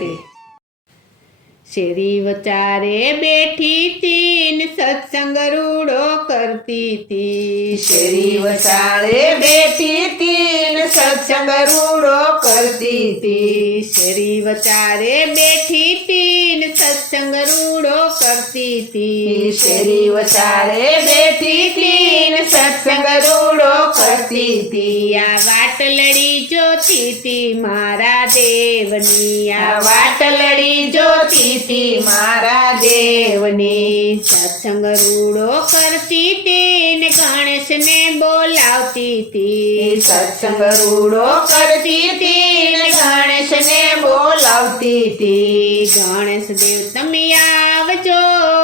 राधे। शेरी वचारे बैठी थी न सत्संग रूड़ो करती थी। शेरी वचारे बैठी थी न सत्संग रूड़ो करती थी। शेरी वचारे बैठी थी न सत्संग रूड़ो करती थी। शेरी वचारे बैठी थी न सत्संग रूड़ो करती थी। आ वाटलड़ी जोती थी मारा देवनी। आ वाटलड़ी जोती थी मारा देवनी। सत्संग रूड़ो करती थी ने गणेश ने बोलावती थी। सत्संग रूड़ो करती थी ने गणेश ने बोलावती थी। गणेश देव तमे आवजो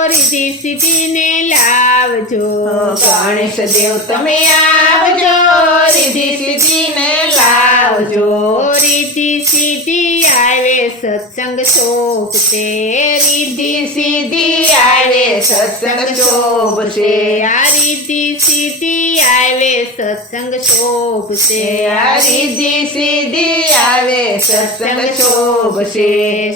रिद्धि सिद्धि ने लावजो। गणेश देव तमे आवजो रिद्धि सिद्धि ने लावजो। रिद्धि सिद्धि आवे सत्संग शोभते। रिद्धि सिद्धि आवे सत्संग शोभते। रिद्धि सिद्धि आवे सत्संग शोभते। रिद्धि सिद्धि आवे सत्संग शोभते।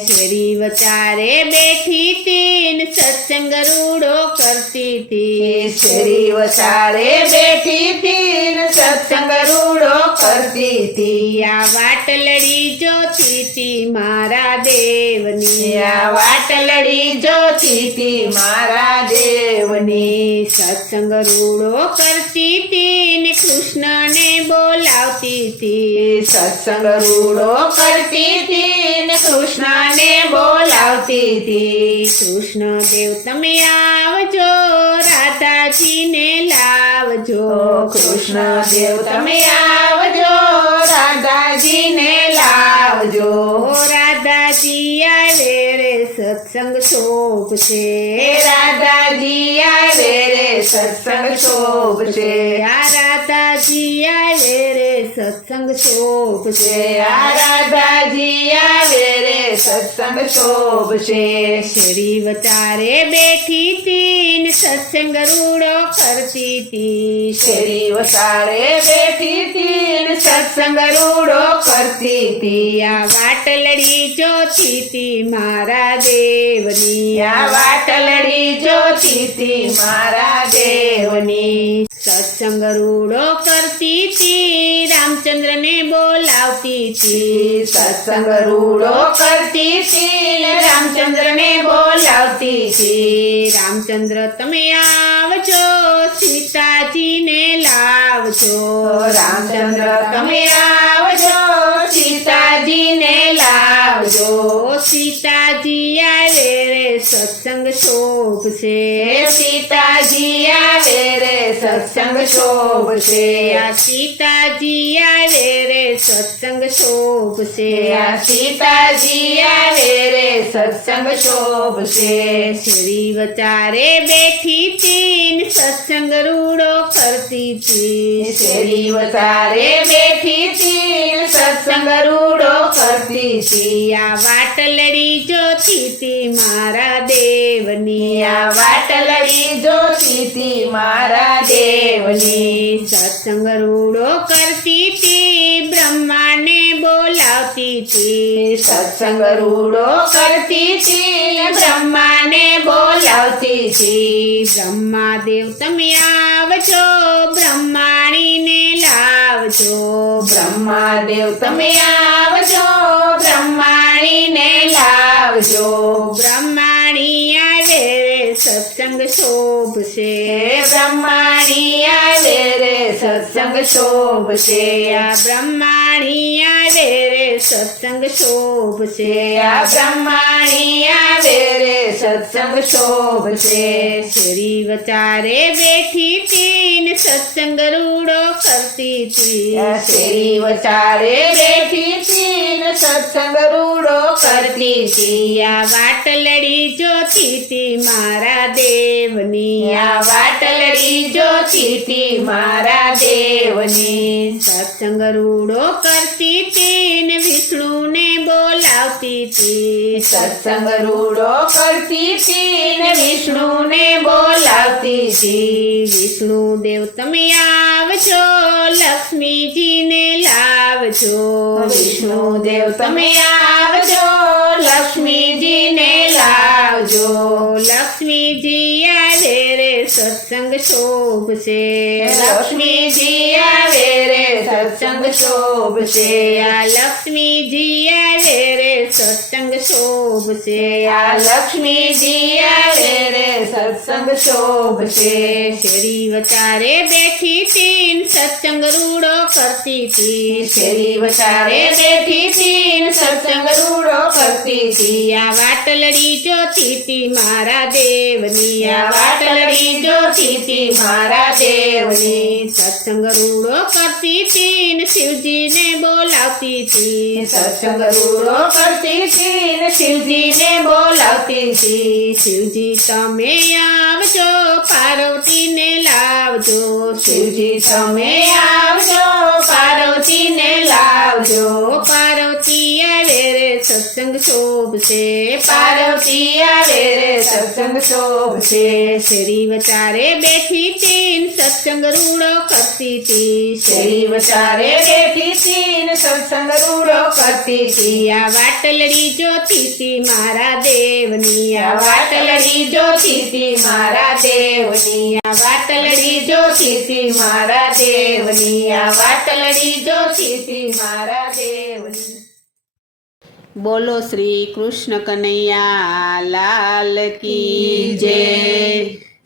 शेरी वचारे बैठी थी न सत्संग रूड़ो करती थी। शेरी वचारे बैठी थी न सत्संग रूड़ो करती थी। आ वाटलड़ी जोती थी मारा देवनी। आ वाटलड़ी जोती थी मारा देवनी। सत्संग रूड़ो करती थी ने कृष्ण ने बोलावती थी। सत्संग रूड़ो करती थी ने कृष्ण ने बोलावती थी। कृष्ण देव तमे आवजो राधाजी ने लावजो। कृष्ण देव तमे आवजो राधाजी ने लावजो। राधाजी आवे रे सत्संग शोभते। राधाजी आवे रे सत्संग शोभते। राधाजी आवे रे सत्संग शोभते। राधाजी आवे रे सत्संग शोभते। शेरी वचारे बैठी थी न सत्संग रूड़ो करती थी। शेरी वसारे बैठी थी न सत्संग रूड़ो करती थी। आ वाटलड़ी जोती थी मारा देवनी। आ वाटलड़ी जोती थी मारा देवनी। सत्संग रूड़ो करती थी रामचंद्र ने बोलावती थी। सत्संग रूड़ो करती थी रामचंद्र ने बोलावती थी। रामचंद्र तमे आवजो सीताजी ने लावजो। रामचंद्र तमे आवजो सीताजी ने लावजो। सीताजी आवे रे सत्संग शोभसे। सीताजी आवे रे सत्संग शोभसे। सीताजी आवे रे सत्संग शोभसे। सीताजी आवे रे सत्संग शोभसे। शेरी वचारे बैठी थी न सत्संग रूड़ो करती थी। शेरी वचारे बैठी थी न सत्संग रूड़ो करती थी। आ वाटलड़ी जोती थी मारा देवनी। आ वाटलड़ी जोती थी मारा देवनी। सत्संग रूड़ो करती थी ब्रह्मा ने बोलावती थी। सत्संग रूड़ो करती थी ब्रह्मा ने बोलावती थी। ब्रह्मा देव तमे आवजो ब्रह्माणी ने लावजो। ब्रह्मा देव तमे आवजो ब्रह्माणी ने लावजो। ब्रह्माणी आवे रे सत्संग शोभसे। ब्रह्माणी आवे रे सत्संग शोभसे। ब्रह्माणी आवे रे सत्संग शोभसे। ब्रह्माणी आवे रे सत्संग शोभसे। शेरी वचारे बैठी थी न सत्संग रूड़ो करती थी। शेरी वचारे बैठी थी न सत्संग रूड़ो करती थी। आ वाटलड़ी जोती थी मारा देवनी। आ वाटलड़ी जोती थी मारा देवनी। सत्संग रूड़ो करती थी न विष्णु ने बोलावती थी। सत्संग रूड़ो करती थी न विष्णु ने बोलावती थी। विष्णु देव तमे आवजो लक्ष्मी जी ने लावजो। विष्णु देव तमे आवजो લક્ષ્મીજી આવે રે સત્સંગ શોભશે લક્ષ્મીજી આવે રે સત્સંગ શોભશે આ લક્ષ્મીજી આવે રે સત્સંગ શોભશે આ લક્ષ્મીજી આવે રે સત્સંગ શોભશે શેરી વચારે બેઠી તીન સત્સંગ રૂડો કરતી તી શેરી વચારે બેઠી તી ને સત્સંગ રૂડો કરતી તી આ વાટલડી જોતી તી મારા દેવની આ વાટલડી જોતી તી મારા દેવની સત્સંગ રૂડો કરતી તી ને શિવજીને બોલાવતી તી સત્સંગ રૂડો કરતી તી ને શિવજીને બોલાવતી તી શિવજી તમે આવજો પાર્વતીને લાવજો શિવજી તમે આવજો પાર્વતીને લાવજો પાર્વતી આવે રે સત્સંગ શોભશે પાર્વતી આવે રે સત્સંગ શોભશે શેરી વચારે બેઠી તી સત્સંગ રૂડો કરતી તી શેરી વચારે બેઠી તી ને સત્સંગ રૂડો કરતી તી આ વાટલડી જોતી તી મારા દેવની આ વાટલડી જોતી તી મારા દેવની આ વાટલડી જોતી તી મારા દેવની આ વાટલડી જોતી તી મારા દેવની બોલો શ્રી કૃષ્ણ કનૈયા લાલ કી જય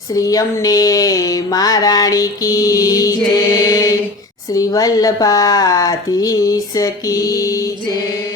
શ્રી અમને મહારાણી કી જય શ્રી વલ્લભાધીશ કી જય।